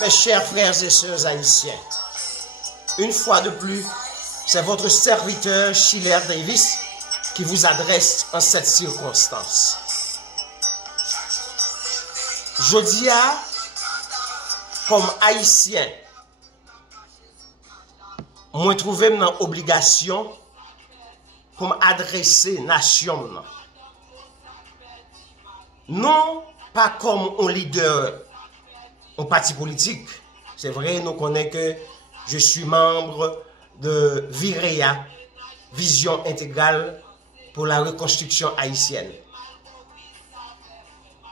Mes chers frères et sœurs haïtiens, une fois de plus, c'est votre serviteur Schiller Davis qui vous adresse en cette circonstance. Jodia, comme haïtien, moi trouvé dans obligation pour m'adresser nation. Non pas comme un leader, un parti politique. C'est vrai, nous connaissons que je suis membre de VIREA, Vision intégrale pour la reconstruction haïtienne.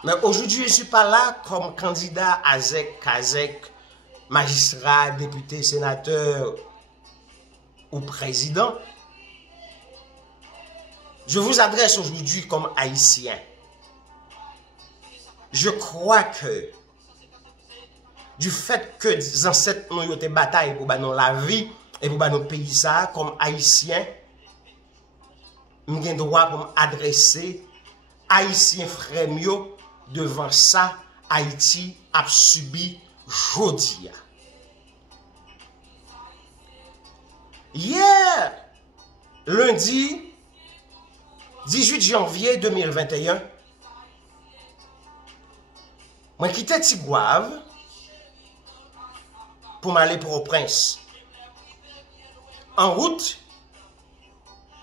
Mais aujourd'hui, je ne suis pas là comme candidat à ZEC, KAZEC, magistrat, député, sénateur ou président. Je vous adresse aujourd'hui comme haïtien. Je crois que du fait que les ancêtres nous ont été bataille pour la vie et pour notre pays ça, comme haïtien, j'ai le droit pour m'adresser haïtien frère mieux devant ça, Haïti a subi jodia. Hier, lundi 18 janvier 2021, moi quitté Tigouave pour m'aller pour au Prince. En route,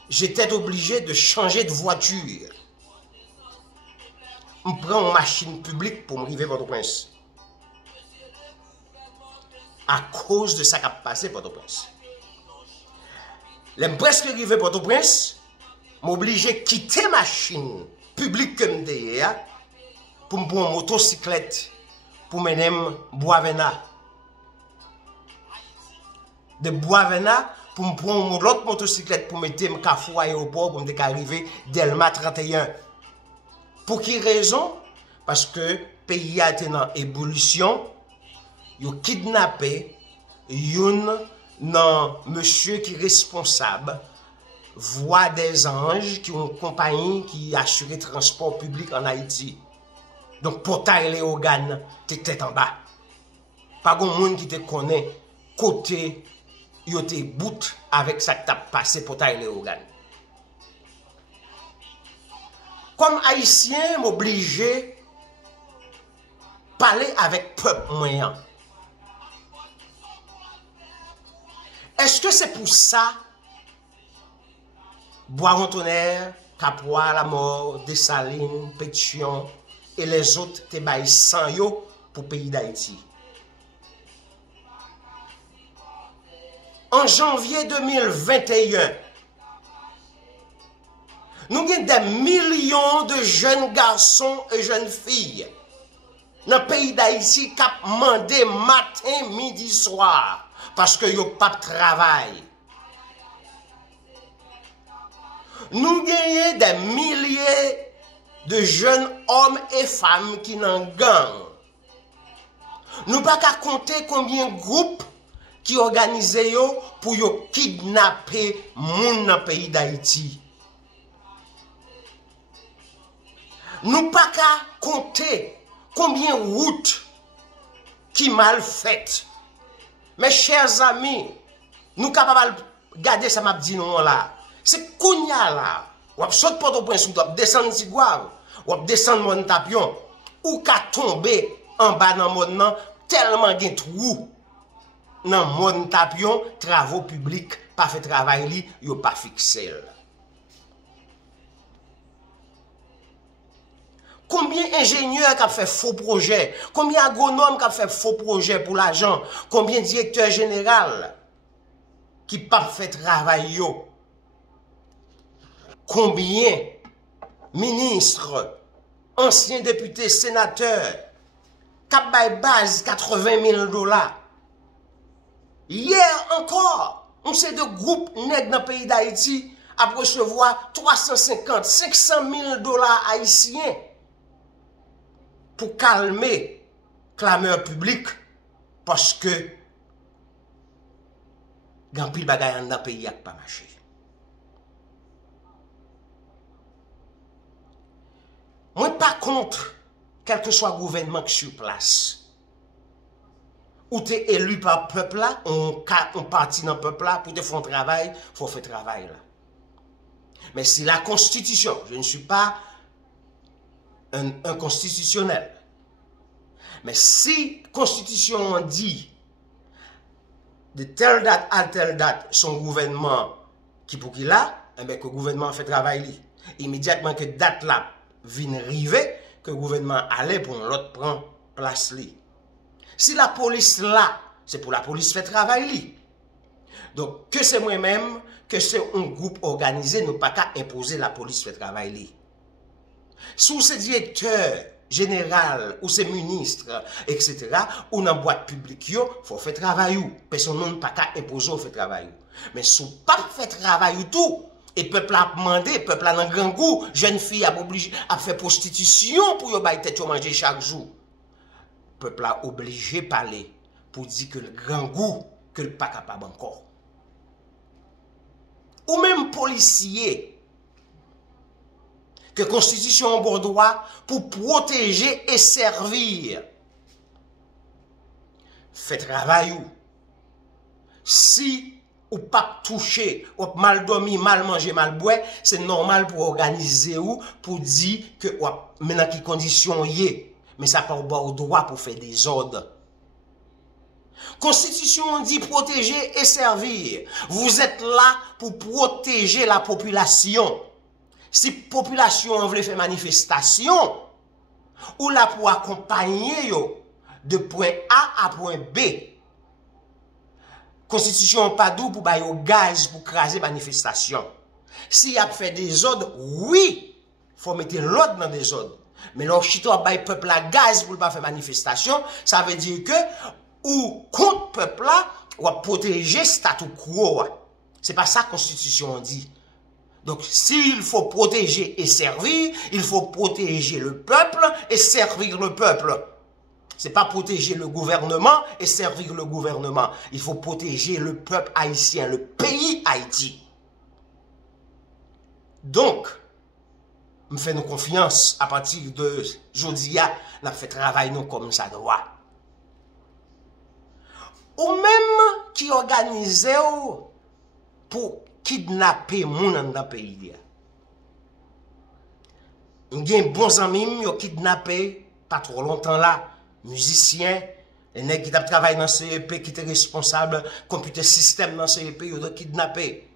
j'étais obligé de changer de voiture. Je prends une machine publique pour me arriver à Port-au-Prince. À cause de ça qui a passé Port-au-Prince. Les presque arrivé à Port-au-Prince, m'obligé de quitter la machine publique que je pour me prendre une motocyclette pour mener Boisvena. De Boisvena pour me prendre l'autre motocyclette pour mettre me Carrefour aéroport pour me arriver Delma 31. Pour quelle raison? Parce que le pays a été en ébullition. Ils ont kidnappé un monsieur qui est responsable, Voix des Anges, qui ont une compagnie qui assure le transport public en Haïti. Donc, pour tailler les organes, tu es en bas. Pas de monde qui te connaît, côté, ils ont été bout avec ça qui t'a passé pour tailler les organes. Comme haïtien, m'obligé parler avec peuple moyen. Est-ce que c'est pour ça Bois-Tonnerre, Capois, La Mort, Dessalines, Pétion et les autres te baillent sans yo pour le pays d'Haïti? En janvier 2021, nous avons des millions de jeunes garçons et jeunes filles dans le pays d'Haïti qui ont demandé matin, midi, soir parce que yo pas de travail. Nous avons des milliers de jeunes hommes et femmes qui n'ont gang. Nous pas qu'à compter combien de groupes qui organisent pour kidnapper moun dans le pays d'Haïti. Nous pas qu'à compter combien de routes qui mal faites. Mes chers amis, nous capables de garder ça m'a dit non là. C'est kounya là. Ou saute Port-au-Prince, ou descendre Tigouave, ou descendre Montapion, ou ka tomber en bas dans mon nan tellement gen trou dans Montapion, travaux publics pas fait travail li, yo pas fixé. Combien d'ingénieurs qui ont fait faux projets? Combien d'agronomes qui ont fait faux projets pour l'argent? Combien de directeurs généraux qui n'ont pas fait travail? Combien de ministres, anciens députés, sénateurs qui ont fait base $80,000? Hier encore, on sait de groupes nègres dans le pays d'Haïti à recevoir 350, $500,000 haïtiens pour calmer clameur public parce que grand pile bagay dans le pays n'a pas marché. Moi pas contre quel que soit le gouvernement qui est sur place. ou tu es élu par peuple là, on parti dans le peuple là, pour te faire un travail, il faut faire travail là. Mais si la constitution, je ne suis pas un constitutionnel, mais si la constitution dit de telle date à telle date, son gouvernement qui pour qu'il a, eh bien, que le gouvernement fait travail li. Immédiatement que date là vient arriver, que le gouvernement allait pour l'autre prend place li. Si la police là, c'est pour la police fait travail li. Donc, que c'est moi-même, que c'est un groupe organisé, nous pas qu'à imposer la police fait travail li. Sous ces directeurs général, ou ces ministres, etc., ou dans la boîte publique, il faut faire travail. Personne n'a pas qu'à imposer ou faire travail. Mais si vous pas fait travail tout, et le peuple a demandé, le peuple a un grand goût, jeune fille a obligé à faire prostitution pour y tête manger chaque jour. Le peuple a obligé de parler pour dire que le grand goût, que le pas capable encore. Ou même policier, que la Constitution a bon droit pour protéger et servir. Fait travail ou. Si ou pas touché, ou mal dormi, mal mangé, mal boire, c'est normal pour organiser ou pour dire que maintenant qui condition y est, mais ça pas au droit pour faire des ordres. Constitution dit protéger et servir. Vous êtes là pour protéger la population. Si la population veut faire manifestation, ou là pour accompagner yo de point A à point B. Constitution pas d'où pour bailler au gaz pour craser manifestation. Si y a fait des ordres, oui, faut mettre l'ordre dans des ordres. Mais là, si tu as bailler peuple à gaz pour pas faire manifestation, ça veut dire que ou contre peuple là, ou protéger statu quo. C'est pas ça la Constitution dit. Donc, s'il faut protéger et servir, il faut protéger le peuple et servir le peuple. Ce n'est pas protéger le gouvernement et servir le gouvernement. Il faut protéger le peuple haïtien, le pays Haïti. Donc, me fait nos confiance à partir de aujourd'hui, on a fait travail nous comme ça doit. Ou même qui organise pour kidnapper moun dans le pays. Il y a bons amis qui ont kidnappé pas trop longtemps là, musiciens, les gens qui travaillent dans le CEP, qui étaient responsables, computer système dans le CEP, ils ont kidnappé.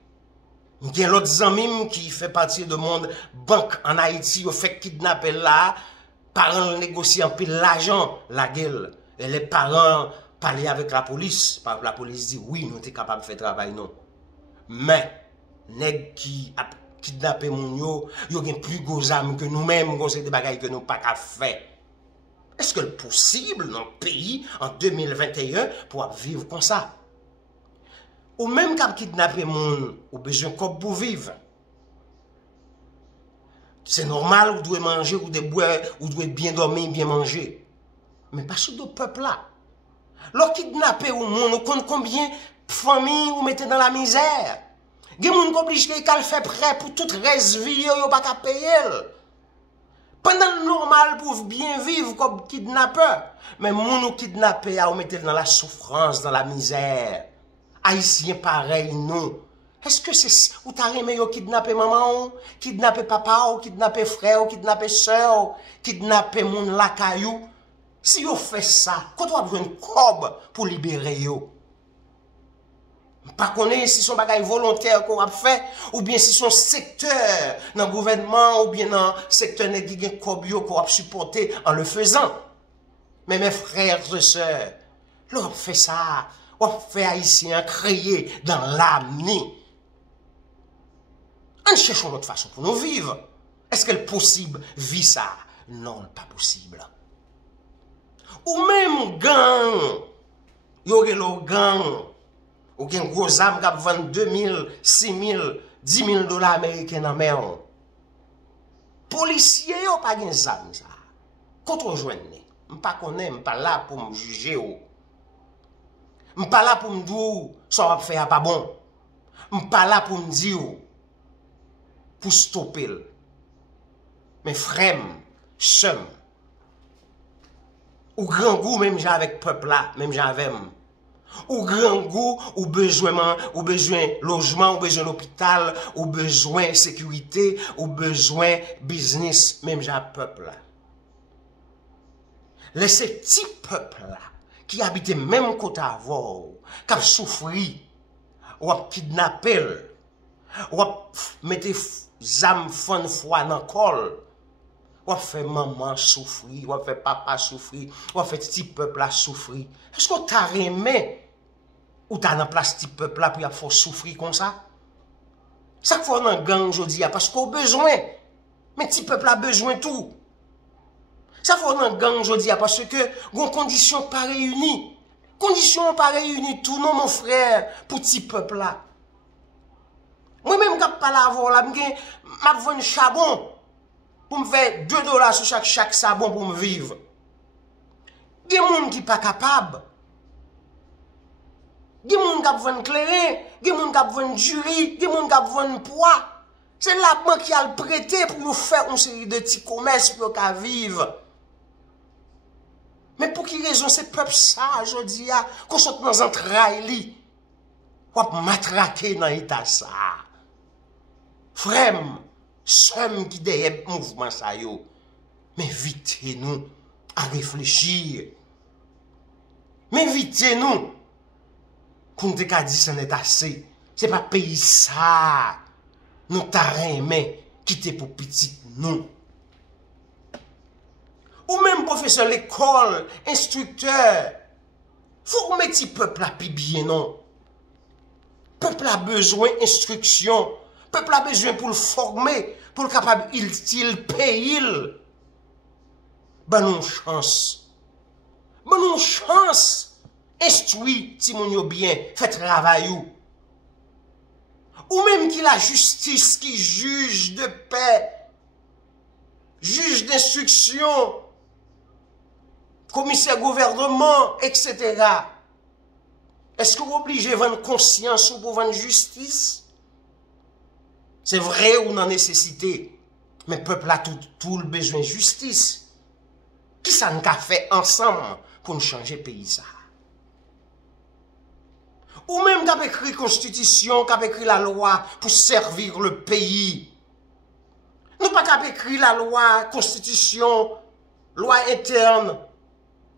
Il y a d'autres amis qui font partie du monde banque en Haïti, ils ont fait kidnapper là, parents négocient un peu l'argent, la gueule. Et les parents parlaient avec la police dit oui, nous sommes capables de faire travail non. Mais nèg qui a kidnappé moun yo gen plus gros âme que nous-mêmes, c'est des bagages que nous pas qu'à faire. Est-ce que c'est possible dans le pays en 2021 pour vivre comme ça? Ou même quand kidnapper moun, ou besoin comme pour vivre. C'est normal, vous devez manger, vous devez boire, vous devez bien dormir, bien manger. Mais pas sur d'autres peuples là. Lorsque kidnapper ou moun, on compte combien de familles vous mettez dans la misère. Gen moun qui oblige qu'elle fait prêt pour toute reste vie, yo pas qu'à payer. Pendant normal pour bien vivre comme kidnappeur, mais moun ou kidnappé ou mettez dans la souffrance, dans la misère. Haïtien pareil non. Est-ce que c'est ou t'as aimé yo kidnapper maman ou, kidnapper papa ou, kidnapper frère ou, kidnapper soeur ou, kidnapper moun la caillou? Si yo fait ça, quand on a besoin de cob pour libérer yo. Pas connaître si son bagage volontaire qu'on a fait, ou bien si son secteur dans le gouvernement, ou bien dans le secteur qui gen kobyo qu'on a supporté en le faisant. Mais mes frères et sœurs, l'on fait ça, on fait haïtien créer dans l'âme. On cherche une autre façon pour nous vivre. Est-ce qu'elle est possible vivre ça? Non, pas possible. Ou même gang, y aurait le gang. Ou gen gros âme qui vend 2000, 6000, 10 000 dollars américains dans mer. Policiers yo pas gen zam ça. Quand on joine, m'pa connaît, m'pa là pour me juger ou. M'pa là pour me dire ça va faire pas bon. M'pa là pour me dire pour stopper. Mais frère, sem Ou grand goût, même j'ai avec peuple là, même j'ai avec. Ou grand goût, ou besoin logement, ou besoin l'hôpital, ou besoin sécurité, ou besoin business, même j'ai peuple là. Laissez petit peuple là, qui habite même côté avant, qui a souffri, ou a kidnappé, ou a mettre zam fon foi dans col, ou a fait maman souffrir, ou a fait papa souffrir, ou a fait petit peuple là souffrir. Est-ce que tu as aimé ou tu as dans place petit peuple là pour y faire souffrir comme ça? Chaque fois dans gang aujourd'hui parce qu'on a besoin, mais petit peuple a besoin de tout. Ça faut dans gang aujourd'hui parce que gon conditions pas réunies. Conditions pas réunies tout non mon frère pour petit peuple là. Moi même quand pas l'avoir là, m'a vendre charbon pour me faire $2 sur chaque sabon pour me vivre. Il y a des gens qui pas capable. Il y a des gens qui vendre clairin, il y a des gens qui vendre jury, il y a des gens qui vendre poids. C'est la banque qui a le prêté pour nous faire une série de petits commerces pour qu'à vivre. Mais pour qui raison ces peuples ça, je dis, qu'on soit dans un trail, on va matraquer dans l'état ça. Frère, somme qui derrière le mouvement ça yo, mais invitez-nous à réfléchir. Mais invitez-nous pour nous dire que ça n'est assez. C'est pas pays ça. Nous t'arrêtons, mais quitter pour petit nous. Ou même professeur l'école, instructeur. Faut mettre petit peuple à bien non. Peuple a besoin d'instruction. Peuple a besoin pour le former, pour le capable il paye. Ben non chance. Ben non chance. Instruit si mon yo bien, fait travail ou. Ou même qui la justice qui juge de paix, juge d'instruction, commissaire gouvernement, etc. Est-ce que vous obligez de vendre conscience ou pour vendre justice? C'est vrai ou non nécessité, mais le peuple a tout le besoin de justice. Qui ça nous a fait ensemble pour nous changer le pays ça? Ou même qui a écrit la constitution, qui a écrit la loi pour servir le pays. Nous pas qu'à écrire la loi, constitution, loi interne,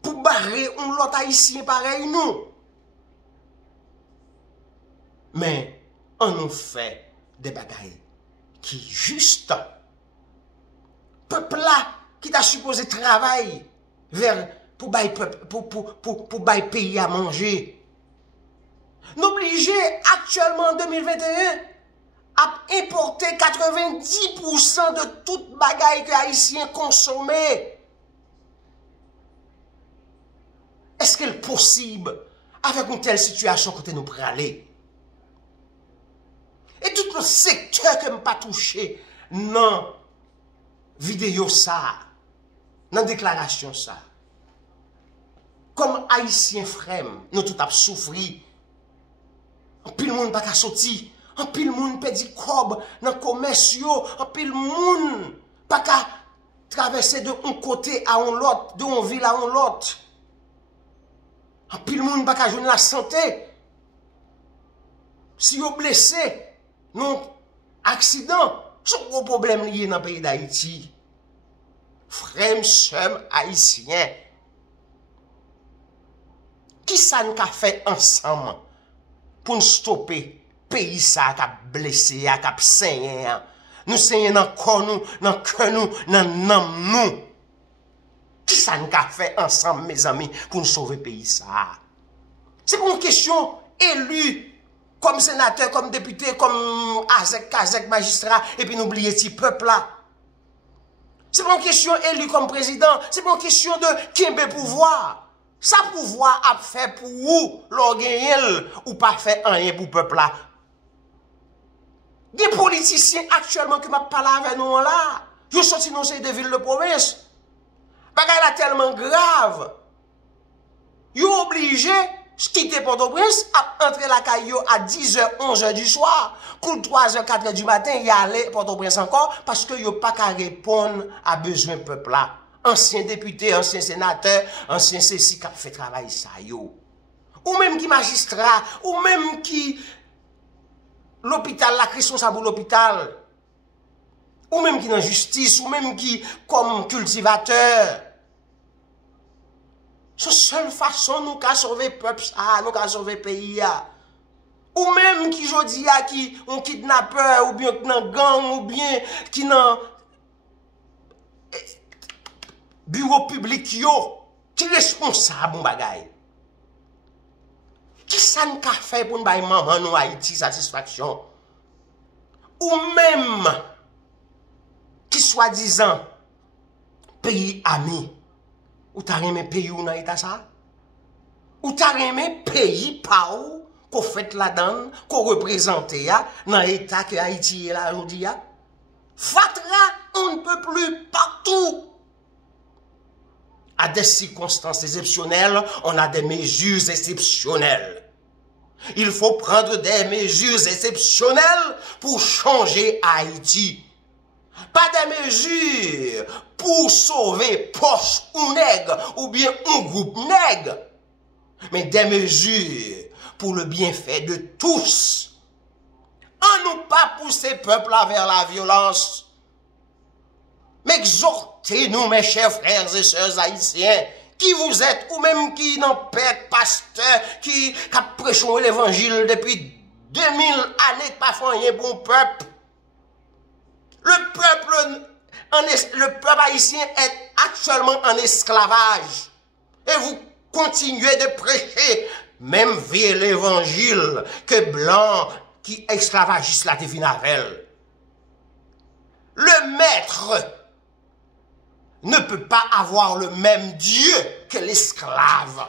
pour barrer un lot haïtien pareil nous. Mais on nous fait des bagailles qui juste. Peuple là qui t'a supposé travailler pour bailler pays à manger. N'obligez actuellement en 2021 à importer 90% de toute bagaille que les Haïtiens consomment. Est-ce qu'il est possible avec une telle situation que nous prenons aller? Et tout le secteur que je n'ai pas touché dans vidéo ça, dans déclaration ça. Comme Haïtiens frères, nous tout avons souffert. En pile monde pas qu'à sortir, en pile monde perdit cob dans commerce yo, en pile monde pas qu'à traverser de un côté à un l'autre, de une ville à un l'autre. En pile monde pas qu'à joindre la santé. Si vous blessé, non accident, c'est un gros problème lié dans le pays d'Haïti. Frère, sœur haïtien. Qui ça nous a fait ensemble pour nous stopper pays ça qui a blessé, qui a saigné. Nous saignons dans le corps, dans le cœur, dans nous. Qui ça nous a fait ensemble, mes amis, pour nous sauver le pays ça? C'est pour une question élue comme sénateur, comme député, comme Kazek, magistrat, et puis n'oubliez ce peuple là. C'est pas une question élu comme président, c'est pas une question de qui a pouvoir. Ça pouvoir a fait pour vous, l'orgueil, ou pas fait rien pour le peuple là. Des politiciens actuellement qui m'a parlé avec nous là, ils sont sortis dans des villes de province. Bagay là tellement grave. Ils sont obligés de quitter Port-au-Prince, à entrer la caillou à 10h, 11h du soir, pour 3h, 4h du matin, y aller Port-au-Prince encore, parce que ils n'ont pas qu'à répondre à besoin du peuple là. ancien député, ancien sénateur, ancien ceci qui a fait travail ça yo. Ou même qui magistrat, ou même qui l'hôpital, la responsable de l'hôpital, ou même qui dans justice, ou même qui comme cultivateur. C'est la seule façon nous qu'à sauver le peuple, nous qu'à sauver le pays. Ou même qui jodi a qui un kidnappeur, ou bien qui nan gang, ou bien qui nan bureau public yo, qui responsable bon bagay. Qui ça n'a fait pour nous bay maman nous Haïti satisfaction? Ou même qui soi-disant pays ami, ou t'as remé pays ou nan état ça? Ou t'as remé pays pa ou qu'on fait la donne, qu'on représente ya dans l'état que Haïti est là aujourd'hui ya? Fatra, on ne peut plus partout. À des circonstances exceptionnelles, on a des mesures exceptionnelles. Il faut prendre des mesures exceptionnelles pour changer Haïti. Pas des mesures pour sauver poche ou nègre ou bien un groupe nègre, mais des mesures pour le bienfait de tous. On nous pas pousser peuple vers la violence. Mais exhortez-nous, mes chers frères et sœurs haïtiens, qui vous êtes, ou même qui n'en père pasteur, qui a prêché l'évangile depuis 2000 années, pas fait rien pour le peuple. Le peuple haïtien est actuellement en esclavage. Et vous continuez de prêcher, même via l'évangile, que blanc, qui esclavagiste la divine avec. Le maître ne peut pas avoir le même Dieu que l'esclave.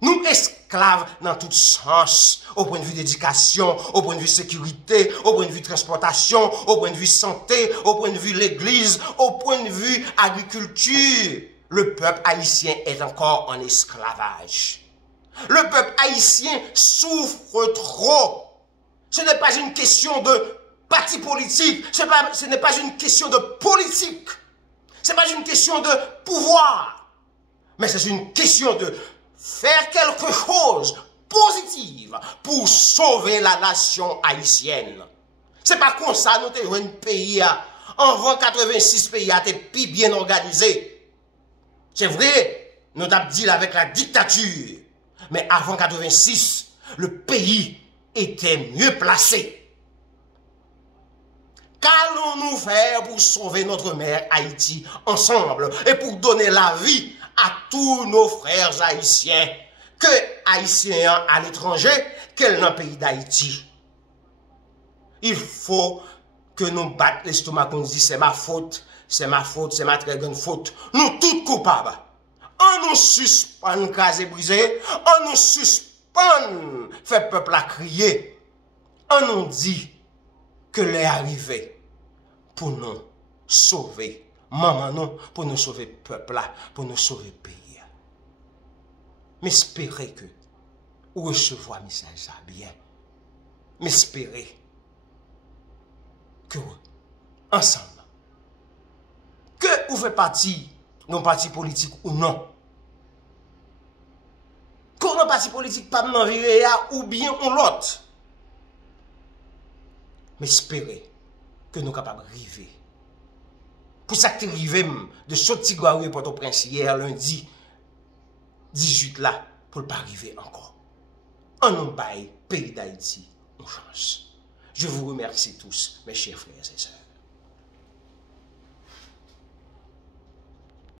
Nous esclaves dans tout sens, au point de vue d'éducation, au point de vue sécurité, au point de vue transportation, au point de vue santé, au point de vue l'église, au point de vue agriculture. Le peuple haïtien est encore en esclavage. Le peuple haïtien souffre trop. Ce n'est pas une question de parti politique, ce n'est pas une question de politique, ce n'est pas une question de pouvoir, mais c'est une question de faire quelque chose positif pour sauver la nation haïtienne. C'est pas comme ça nous avons un pays en 86 pays a été plus bien organisé. C'est vrai, nous avons dit avec la dictature, mais avant 86, le pays était mieux placé. Qu'allons-nous faire pour sauver notre mère Haïti ensemble et pour donner la vie à tous nos frères haïtiens, que haïtiens à l'étranger, que dans le pays d'Haïti? Il faut que nous battions l'estomac, qu'on dit c'est ma faute, c'est ma faute, c'est ma très grande faute. Nous tous coupables. On nous suspend, casé brisé, on nous suspend, fait peuple à crier. On nous dit que l'est arrivé pour nous sauver maman nous, pour nous sauver peuple là, pour nous sauver pays. Mais espérez que vous recevez message ça bien. Mais espérez que ensemble, que vous faites partie d'un parti politique ou non, que un parti politique pas dans ou bien ou l'autre, mais espérez que nous sommes capables de arriver. Pour ça que arrivé de sortir de Port-au-Prince hier lundi 18 là, pour ne pas arriver encore. En nous bail, pays d'Haïti, on change. Je vous remercie tous, mes chers frères et sœurs.